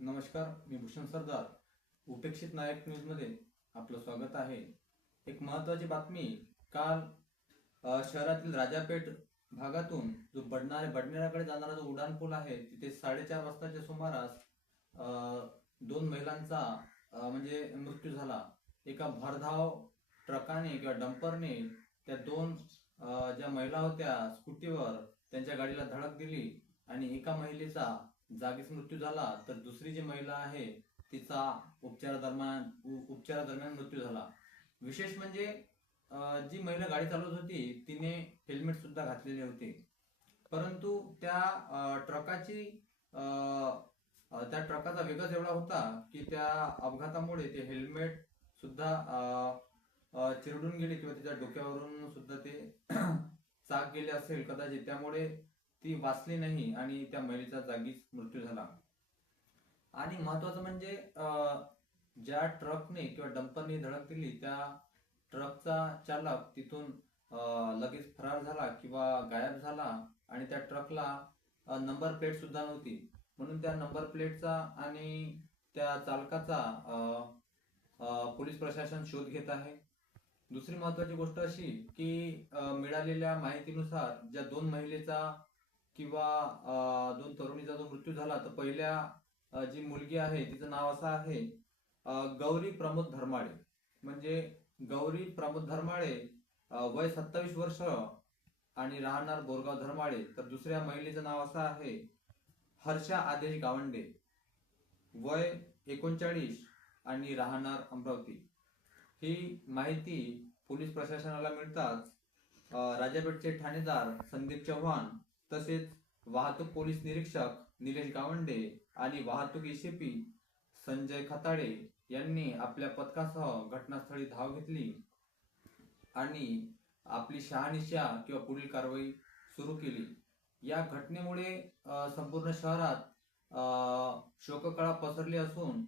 नमस्कार, मी भूषण सरदार. उपेक्षित नायक न्यूज मध्ये आपलं स्वागत आहे. एक महत्त्वाची बातमी. काल शहरातील राजापेठ भागातून जो बडनेराकडे जाणारा जो उड्डाणपूल आहे तिथे 4:30 वाजताच्या सुमारास दोन महिलांचा म्हणजे मृत्यू झाला. एका भरधाव ट्रकाने किंवा डंपरने त्या दोन ज्या महिला होत्या स्कूटीवर त्यांच्या गाडीला धडक दिली आणि एका महिलेचा जागीच मृत्यू झाला, तर दुसरी जी महिला आहे तिचा उपचारादरम्यान मृत्यू झाला. विशेष म्हणजे जी महिला गाडी चालवत होती तिने हेल्मेट सुद्धा घातलेले होते, परंतु त्या ट्रकाचा वेगच एवढा होता की त्या अपघातामुळे ते हेल्मेट सुद्धा चिरडून गेले किंवा तिच्या डोक्यावरून सुद्धा ते चाक गेले असेल कदाचित, त्यामुळे ती वाचली नाही आणि त्या महिलेचा जागीच मृत्यू झाला. आणि महत्वाचं म्हणजे ज्या ट्रकने किंवा डंपरने धडक दिली त्या ट्रकचा चालक तिथून लगेच फरार झाला किंवा गायब झाला आणि त्या ट्रकला नंबर प्लेट सुद्धा नव्हती, म्हणून त्या नंबर प्लेटचा आणि त्या चालकाचा पोलीस प्रशासन शोध घेत आहे. दुसरी महत्वाची गोष्ट अशी की मिळालेल्या माहितीनुसार ज्या दोन महिलेचा किंवा दोन तरुणीचा जो मृत्यू झाला, तर पहिल्या जी मुलगी आहे तिचं नाव असं आहे गौरी प्रमोद धर्माळे, म्हणजे गौरी प्रमोद धर्माळे, वय 27 वर्ष आणि राहणार बोरगाव धर्माळे. तर दुसऱ्या महिलेचं नाव असं आहे हर्षा आदेश गावंडे, वय 39 आणि राहणार अमरावती. ही माहिती पोलीस प्रशासनाला मिळताच राजापेठचे ठाणेदार संदीप चव्हाण, तसेच वाहतूक पोलीस निरीक्षक निलेश गावंडे आणि वाहतूक एसीपी संजय खताळे यांनी आपल्या पथकासह घटनास्थळी धाव घेतली आणि आपली शहानिशा किंवा पुढील कारवाई सुरू केली. या घटनेमुळे संपूर्ण शहरात शोककळा पसरली असून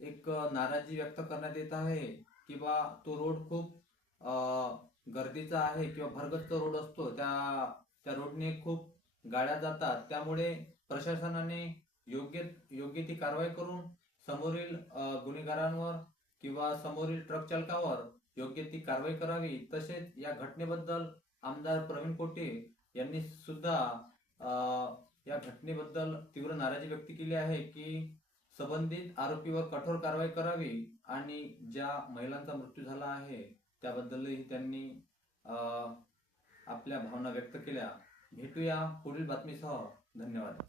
एक नाराजी व्यक्त करण्यात येत आहे की तो रोड खूप गर्दीचा आहे किंवा भरगच्च रोड असतो, त्या रोडने खूप गाड्या जातात, त्यामुळे प्रशासनाने योग्य ती कारवाई करून समोरील गुन्हेगारांवर किंवा समोरील ट्रक चालकावर योग्य ती कारवाई करावी. तसेच या घटनेबद्दल आमदार प्रवीण पोटे यांनी सुद्धा या घटनेबद्दल तीव्र नाराजी व्यक्त केली आहे की संबंधित आरोपीवर कठोर कारवाई करावी आणि ज्या महिलांचा मृत्यू झाला आहे त्याबद्दलही त्यांनी आपल्या भावना व्यक्त केल्या. भेटूया पुढील बातमीसह. धन्यवाद.